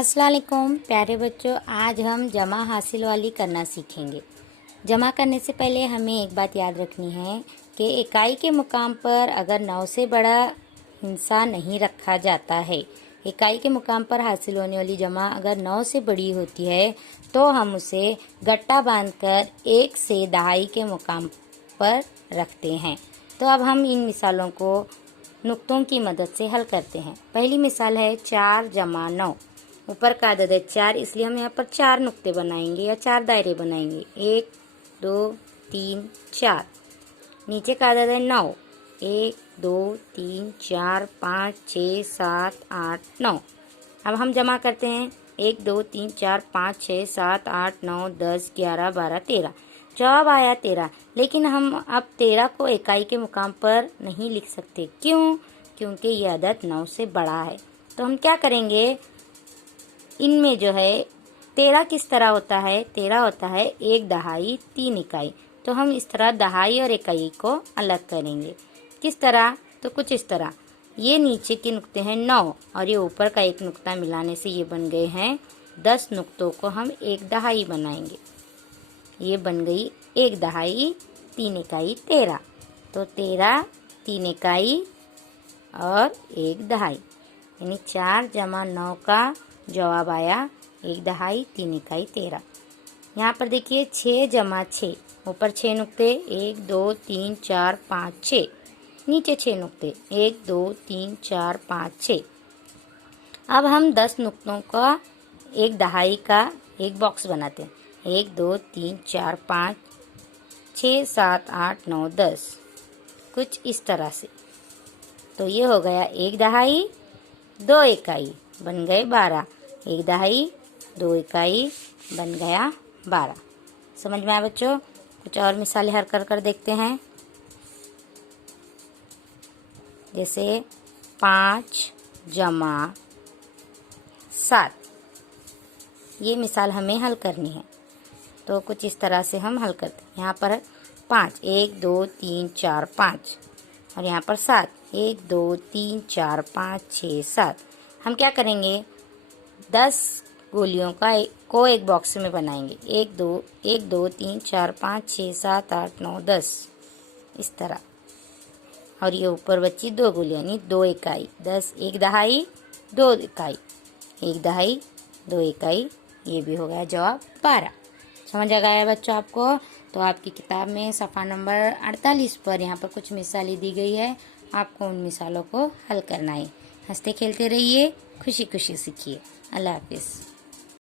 अस्सलाम वालेकुम प्यारे बच्चों, आज हम जमा हासिल वाली करना सीखेंगे। जमा करने से पहले हमें एक बात याद रखनी है कि इकाई के मुकाम पर अगर 9 से बड़ा हिस्सा नहीं रखा जाता है, इकाई के मुकाम पर हासिल होने वाली जमा अगर 9 से बड़ी होती है तो हम उसे गट्टा बांधकर 1 से दहाई के मुकाम पर रखते हैं। तो अब हम इन मिसालों को नुक्तों की मदद से हल करते हैं। पहली मिसाल है 4 जमा 9। ऊपर का अदद है 4, इसलिए हम यहाँ पर 4 नुक्ते बनाएंगे या 4 दायरे बनाएंगे। 1 2 3 4। नीचे का अदद है 9। 1 2 3 4 5 6 7 8 9। अब हम जमा करते हैं 1 2 3 4 5 6 7 8 9 10 11 12 13। जवाब आया 13। लेकिन हम अब 13 को इकाई के मुकाम पर नहीं लिख सकते। क्यों? क्योंकि ये अदद 9 से बड़ा है। तो हम क्या करेंगे, इनमें जो है 13 किस तरह होता है, 13 होता है 1 दहाई 3 इकाई। तो हम इस तरह दहाई और इकाई को अलग करेंगे। किस तरह? तो कुछ इस तरह। ये नीचे के नुक्ते हैं 9 और ये ऊपर का एक नुक्ता मिलाने से ये बन गए हैं 10 नुक्तों को हम 1 दहाई बनाएंगे। ये बन गई 1 दहाई 3 इकाई 13। तो 13 3 इकाई और 1 दहाई, यानी 4 जमा 9 का जवाब आया 1 दहाई 3 इकाई 13। यहाँ पर देखिए 6 जमा 6। ऊपर 6 नुक्ते 1 2 3 4 5 6। नीचे 6 नुक्ते 1 2 3 4 5 6। अब हम 10 नुक्तों का 1 दहाई का एक बॉक्स बनाते हैं। 1 2 3 4 5 6 7 8 9 10, कुछ इस तरह से। तो ये हो गया 1 दहाई 2 इकाई, बन गए 12। 1 दहाई 2 इकाई बन गया 12। समझ में आया बच्चों? कुछ और मिसालें हल कर देखते हैं। जैसे 5 जमा 7। ये मिसाल हमें हल करनी है, तो कुछ इस तरह से हम हल करते हैं। यहाँ पर 5 1 2 3 4 5 और यहाँ पर 7 1 2 3 4 5 6 7। हम क्या करेंगे, 10 गोलियों को एक बॉक्स में बनाएंगे। 1 2 3 4 5 6 7 8 9 10, इस तरह। और ये ऊपर बची 2 गोलियां, यानी 2 इकाई 10। 1 दहाई 2 इकाई, 1 दहाई 2 इकाई, ये भी हो गया जवाब 12। समझ आ गया बच्चों आपको? तो आपकी किताब में सफ़ा नंबर 48 पर यहाँ पर कुछ मिसालें दी गई है। आपको उन मिसालों को हल करना है। हंसते खेलते रहिए, खुशी खुशी सीखिए। अल्लाह हाफिज़।